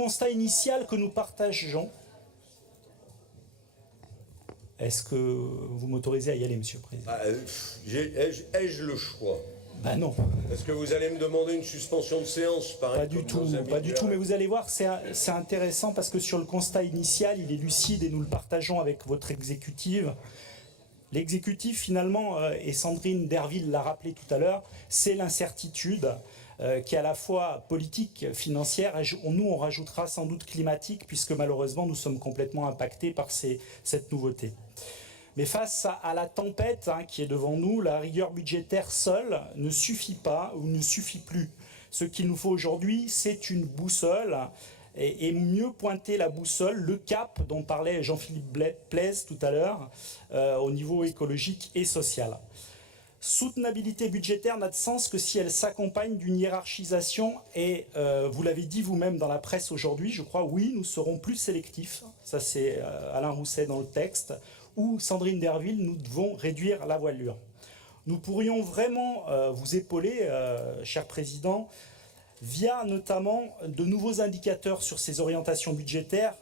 constat initial que nous partageons. Est-ce que vous m'autorisez à y aller, Monsieur le Président? Ai-je le choix? Ben non. Est-ce que vous allez me demander une suspension de séance, Pas du tout, mais vous allez voir, c'est intéressant parce que sur le constat initial, il est lucide et nous le partageons avec votre exécutive. L'exécutif, finalement, et Sandrine Derville l'a rappelé tout à l'heure, c'est l'incertitude qui est à la fois politique, financière, et nous on rajoutera sans doute climatique, puisque malheureusement nous sommes complètement impactés par cette nouveauté. Mais face à la tempête qui est devant nous, la rigueur budgétaire seule ne suffit pas ou ne suffit plus. Ce qu'il nous faut aujourd'hui, c'est une boussole et mieux pointer la boussole, le cap dont parlait Jean-Philippe Plaise tout à l'heure au niveau écologique et social. Soutenabilité budgétaire n'a de sens que si elle s'accompagne d'une hiérarchisation et vous l'avez dit vous-même dans la presse aujourd'hui, je crois, oui, nous serons plus sélectifs, ça c'est Alain Rousset dans le texte, ou Sandrine Derville, nous devons réduire la voilure. Nous pourrions vraiment vous épauler, cher Président, via notamment de nouveaux indicateurs sur ces orientations budgétaires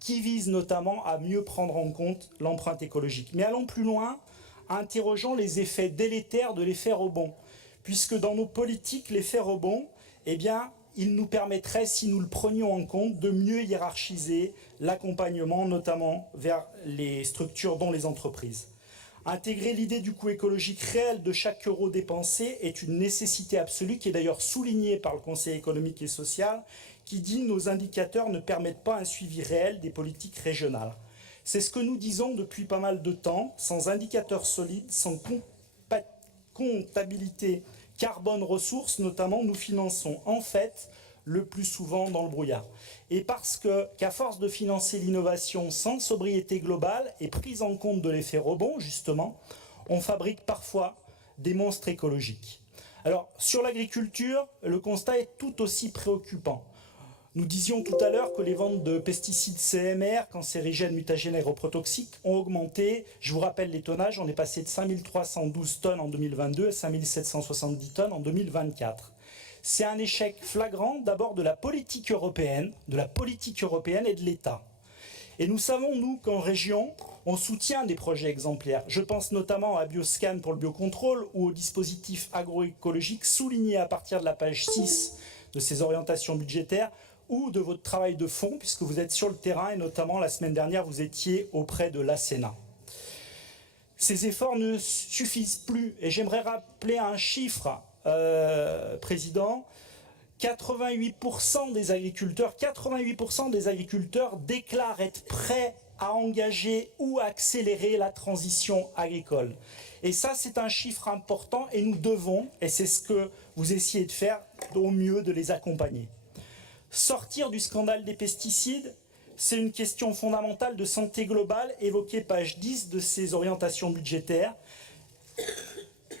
qui visent notamment à mieux prendre en compte l'empreinte écologique. Mais allons plus loin, interrogeons les effets délétères de l'effet rebond, puisque dans nos politiques, l'effet rebond, eh bien, il nous permettrait, si nous le prenions en compte, de mieux hiérarchiser l'accompagnement, notamment vers les structures dont les entreprises. Intégrer l'idée du coût écologique réel de chaque euro dépensé est une nécessité absolue, qui est d'ailleurs soulignée par le Conseil économique et social, qui dit que nos indicateurs ne permettent pas un suivi réel des politiques régionales. C'est ce que nous disons depuis pas mal de temps, sans indicateurs solides, sans comptabilité carbone-ressources, notamment, nous finançons en fait le plus souvent dans le brouillard. Et parce qu'à force de financer l'innovation sans sobriété globale et prise en compte de l'effet rebond, justement, on fabrique parfois des monstres écologiques. Alors, sur l'agriculture, le constat est tout aussi préoccupant. Nous disions tout à l'heure que les ventes de pesticides CMR, cancérigènes, mutagènes et reprotoxiques, ont augmenté. Je vous rappelle les tonnages, on est passé de 5312 tonnes en 2022 à 5770 tonnes en 2024. C'est un échec flagrant d'abord de la politique européenne et de l'État. Et nous savons, nous, qu'en région, on soutient des projets exemplaires. Je pense notamment à Bioscan pour le biocontrôle ou au dispositif agroécologique souligné à partir de la page 6 de ces orientations budgétaires ou de votre travail de fond, puisque vous êtes sur le terrain et notamment la semaine dernière, vous étiez auprès de l'ASENA. Ces efforts ne suffisent plus et j'aimerais rappeler un chiffre, Président. 88% des agriculteurs déclarent être prêts à engager ou accélérer la transition agricole. Et ça, c'est un chiffre important et nous devons, et c'est ce que vous essayez de faire, au mieux de les accompagner. Sortir du scandale des pesticides, c'est une question fondamentale de santé globale évoquée page 10 de ces orientations budgétaires.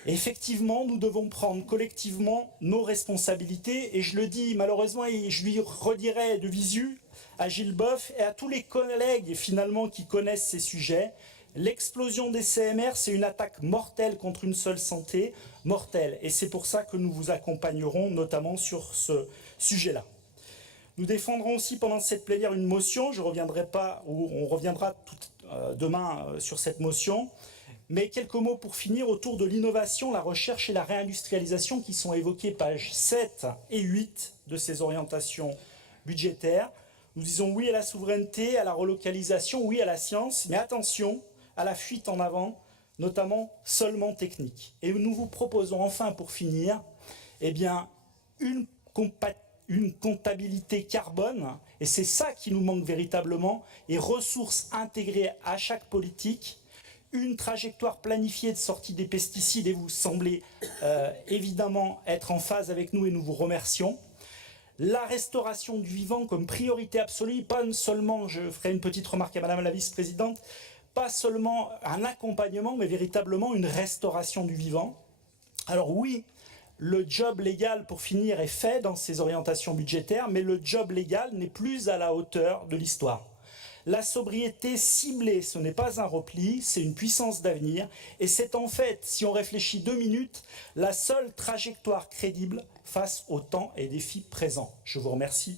Effectivement, nous devons prendre collectivement nos responsabilités et je le dis malheureusement et je lui redirai de visu à Gilles Boeuf et à tous les collègues finalement qui connaissent ces sujets. L'explosion des CMR, c'est une attaque mortelle contre une seule santé, mortelle. Et c'est pour ça que nous vous accompagnerons notamment sur ce sujet-là. Nous défendrons aussi pendant cette plénière une motion, je reviendrai pas, ou on reviendra demain sur cette motion, mais quelques mots pour finir autour de l'innovation, la recherche et la réindustrialisation qui sont évoquées pages 7 et 8 de ces orientations budgétaires. Nous disons oui à la souveraineté, à la relocalisation, oui à la science, mais attention à la fuite en avant, notamment seulement technique. Et nous vous proposons enfin pour finir, eh bien, une comptabilité carbone, et c'est ça qui nous manque véritablement, et ressources intégrées à chaque politique, une trajectoire planifiée de sortie des pesticides, et vous semblez évidemment être en phase avec nous et nous vous remercions. La restauration du vivant comme priorité absolue, pas seulement, je ferai une petite remarque à Madame la Vice-Présidente, pas seulement un accompagnement, mais véritablement une restauration du vivant. Alors oui, le job légal, pour finir, est fait dans ces orientations budgétaires, mais le job légal n'est plus à la hauteur de l'histoire. La sobriété ciblée, ce n'est pas un repli, c'est une puissance d'avenir. Et c'est en fait, si on réfléchit 2 minutes, la seule trajectoire crédible face aux temps et défis présents. Je vous remercie.